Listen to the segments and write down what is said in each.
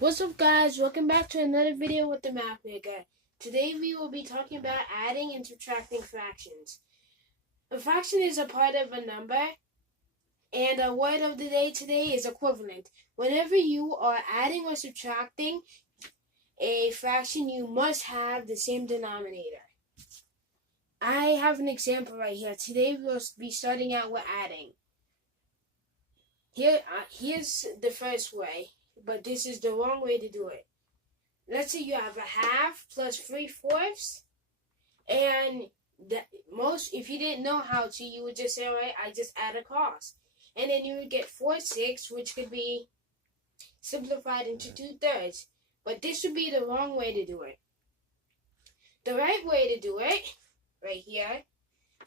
What's up, guys? Welcome back to another video with the Math Maker. Today we will be talking about adding and subtracting fractions. A fraction is a part of a number, and a word of the day today is equivalent. Whenever you are adding or subtracting a fraction, you must have the same denominator. I have an example right here. Today we'll be starting out with adding. Here's the first way, but this is the wrong way to do it. Let's say you have a half plus 3/4, and if you didn't know how to, you would just say, all right, I just add across. And then you would get 4/6, which could be simplified into 2/3. But this would be the wrong way to do it. The right way to do it, right here,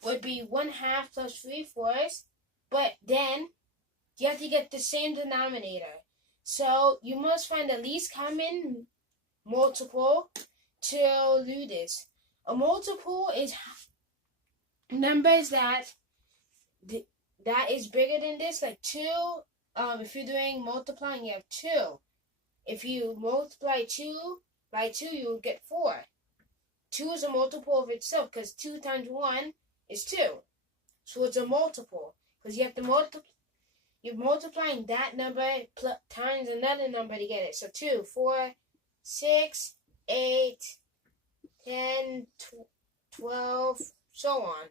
would be 1/2 plus 3/4, but then you have to get the same denominator. So you must find the least common multiple to do this. A multiple is numbers that is bigger than this, like 2. If you're doing multiplying, you have 2. If you multiply 2 by 2, you will get 4. 2 is a multiple of itself because 2 times 1 is 2. So it's a multiple because you have to you're multiplying that number times another number to get it. So 2, 4, 6, 8, 10, 12, so on.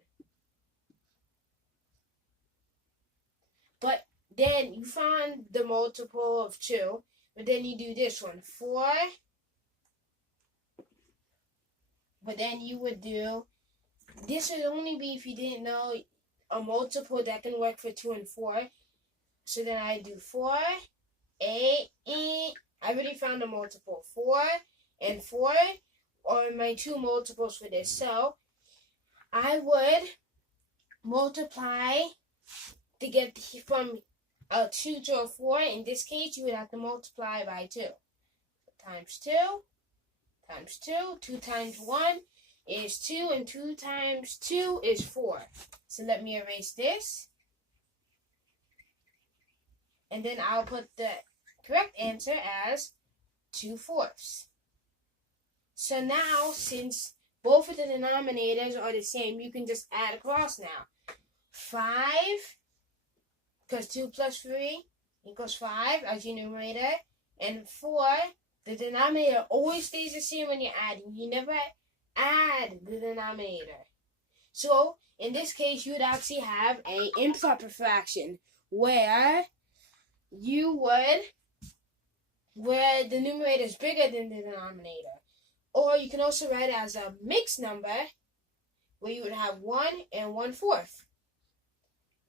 But then you find the multiple of 2, but then you do this one, 4. But then you would do, this would only be if you didn't know a multiple that can work for 2 and 4. So then I do 4, 8, I already found a multiple. 4 and 4 are my two multiples for this. So I would multiply to get from a 2 to a 4. In this case, you would have to multiply by 2. Times 2 times 2. 2 times 1 is 2, and 2 times 2 is 4. So let me erase this. And then I'll put the correct answer as 2/4. So now, since both of the denominators are the same, you can just add across now. 5, because 2 plus 3 equals 5 as your numerator. And 4, the denominator always stays the same when you're adding. You never add the denominator. So, in this case, you would actually have an improper fraction where where the numerator is bigger than the denominator. Or you can also write it as a mixed number where you would have 1 and 1/4.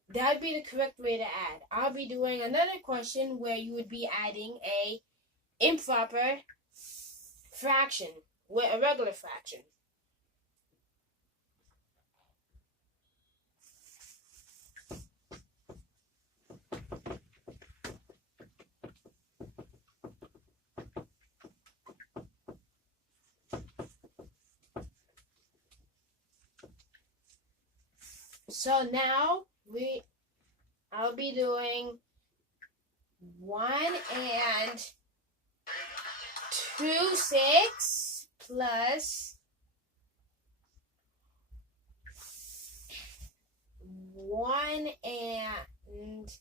That would be the correct way to add. I'll be doing another question where you would be adding a improper fraction with a regular fraction. So now I'll be doing 1 and 2/6 plus 1 and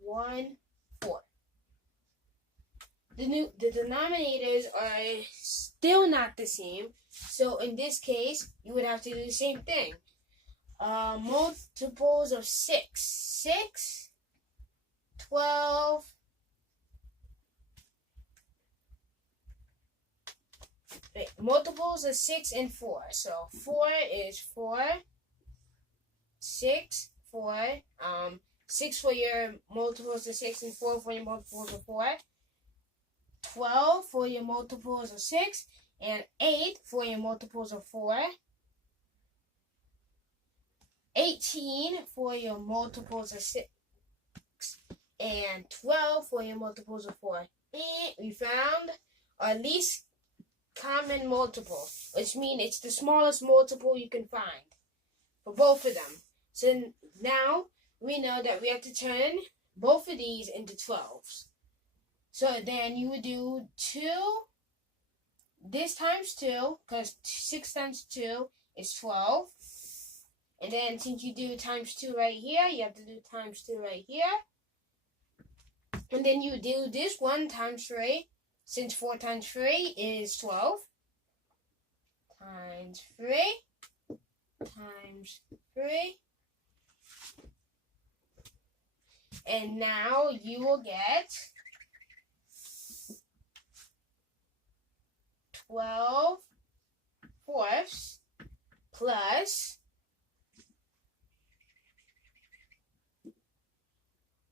1/4. The denominators are still not the same, so in this case, you would have to do the same thing. Multiples of 6. 6, 12, multiples of 6 and 4. So 4 is 4, 6, 4, 6 for your multiples of 6 and 4 for your multiples of 4. 12 for your multiples of 6, and 8 for your multiples of 4. 18 for your multiples of 6, and 12 for your multiples of 4. And we found our least common multiple, which means it's the smallest multiple you can find for both of them. So now we know that we have to turn both of these into 12s. So then you would do 2, this times 2, because 6 times 2 is 12. And then since you do times 2 right here, you have to do times 2 right here. And then you do this one times 3, since 4 times 3 is 12. Times 3, times 3. And now you will get 12 fourths plus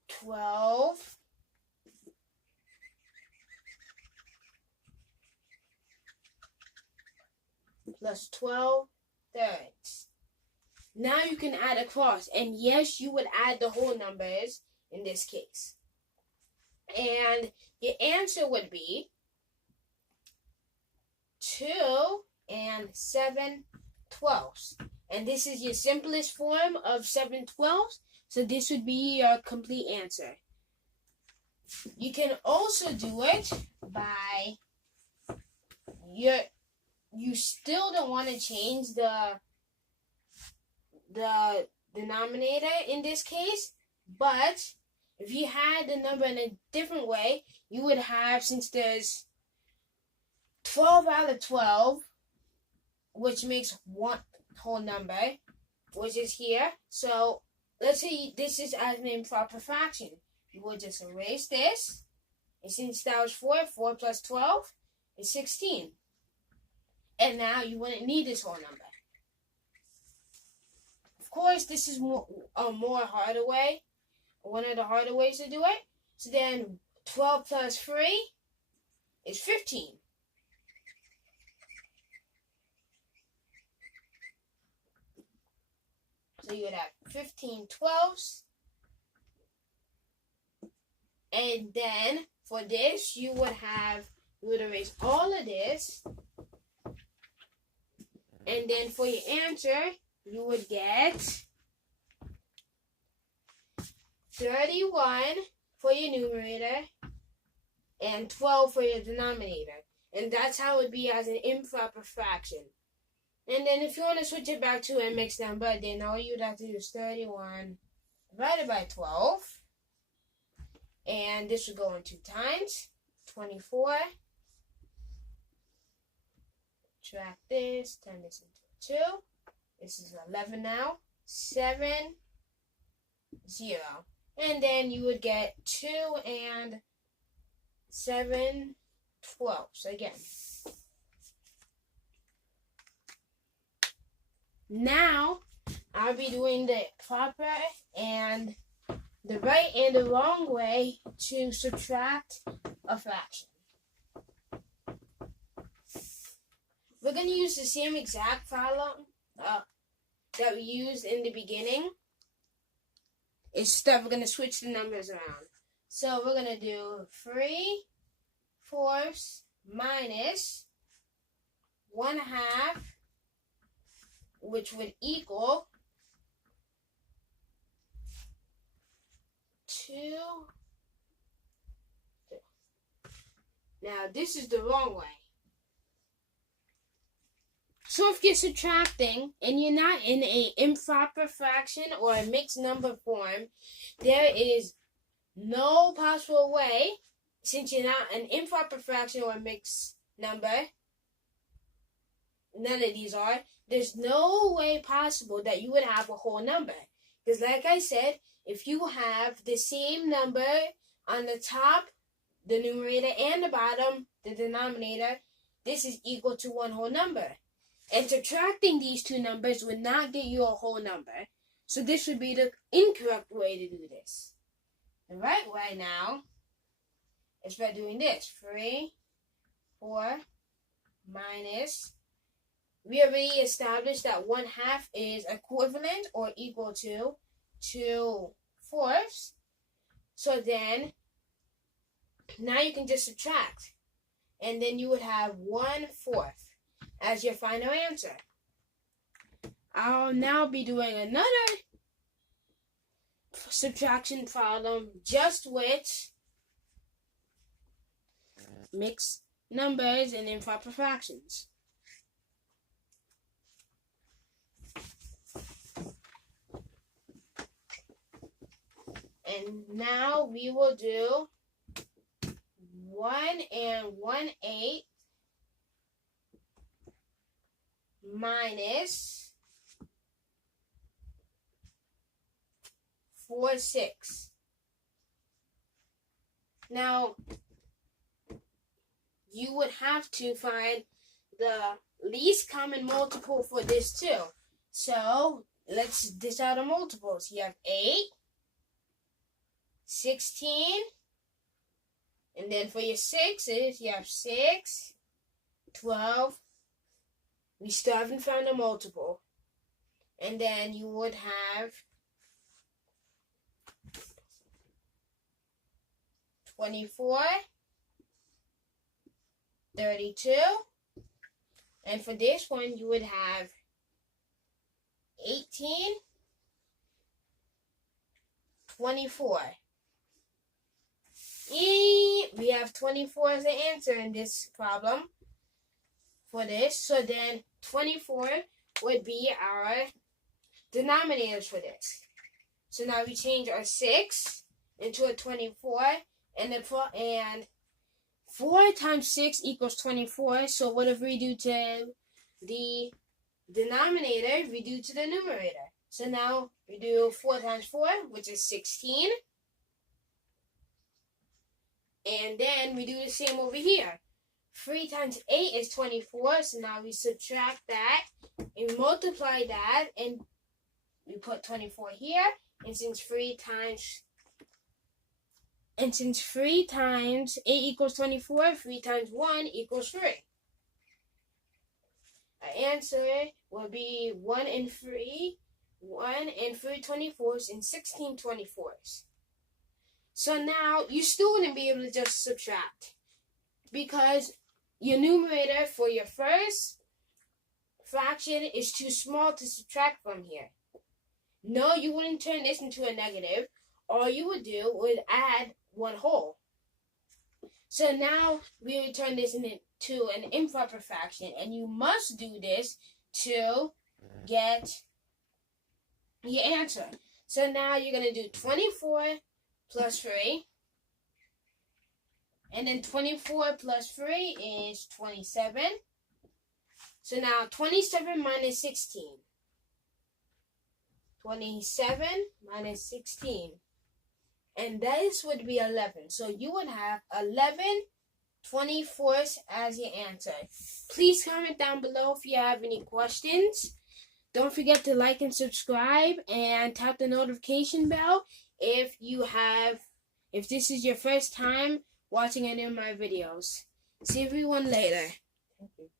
12 plus 12 thirds. Now you can add across, and yes, you would add the whole numbers in this case. And your answer would be 2 and 7 twelfths. And this is your simplest form of 7 twelfths, so this would be your complete answer. You can also do it by you still don't want to change the denominator in this case, but if you had the number in a different way, you would have, since there's 12 out of 12, which makes one whole number, which is here. So let's say this is as an improper fraction. You would just erase this, and since that was 4 plus 12 is 16. And now you wouldn't need this whole number. Of course, this is a more harder way, one of the harder ways to do it. So then 12 plus 3 is 15. So you would have 15 twelfths. And then for this, you would erase all of this. And then for your answer, you would get 31 for your numerator and 12 for your denominator. And that's how it would be as an improper fraction. And then if you want to switch it back to a mixed number, then all you'd have to do is 31 divided by 12. And this would go in 2 times. 24. Subtract this, turn this into 2. This is 11 now. 7, 0. And then you would get 2 and 7 twelfths again. Now, I'll be doing the proper and the right and the wrong way to subtract a fraction. We're going to use the same exact problem that we used in the beginning. It's that we're going to switch the numbers around. So we're going to do 3 fourths minus 1/2, which would equal 2. Now this is the wrong way. So if you're subtracting and you're not in an improper fraction or a mixed number form, there is no possible way, since you're not an improper fraction or a mixed number, none of these are, there's no way possible that you would have a whole number. Because like I said, if you have the same number on the top, the numerator, and the bottom, the denominator, this is equal to one whole number. And subtracting these two numbers would not get you a whole number. So this would be the incorrect way to do this. The right way now is by doing this. 3, 4 minus. We already established that 1/2 is equivalent or equal to 2 fourths. So then, now you can just subtract. And then you would have 1/4 as your final answer. I'll now be doing another subtraction problem just with mixed numbers and improper fractions. And now we will do 1 1/8 minus 4/6. Now, you would have to find the least common multiple for this too. So, let's dish out the multiples. You have 8, 16, and then for your 6's, you have 6, 12. We still haven't found a multiple. And then you would have 24, 32, and for this one you would have 18, 24. We have 24 as the answer in this problem for this. So then 24 would be our denominators for this. So now we change our 6 into a 24, and 4 times 6 equals 24. So whatever we do to the denominator, we do to the numerator. So now we do 4 times 4, which is 16. And then we do the same over here. 3 times 8 is 24. So now we subtract that and multiply that, and we put 24 here. And since 3 times 8 equals 24, 3 times 1 equals 3. Our answer will be 1 and 3 24s and 16 24s. So now you still wouldn't be able to just subtract, because your numerator for your first fraction is too small to subtract from here. No, you wouldn't turn this into a negative. All you would do would add 1 whole. So now we would turn this into an improper fraction, and you must do this to get your answer. So now you're going to do 24 plus 3, and then 24 plus 3 is 27. So now 27 minus 16. 27 minus 16. And this would be 11. So you would have 11 24ths as your answer. Please comment down below if you have any questions. Don't forget to like and subscribe and tap the notification bell if this is your first time watching any of my videos. See everyone later. Thank you.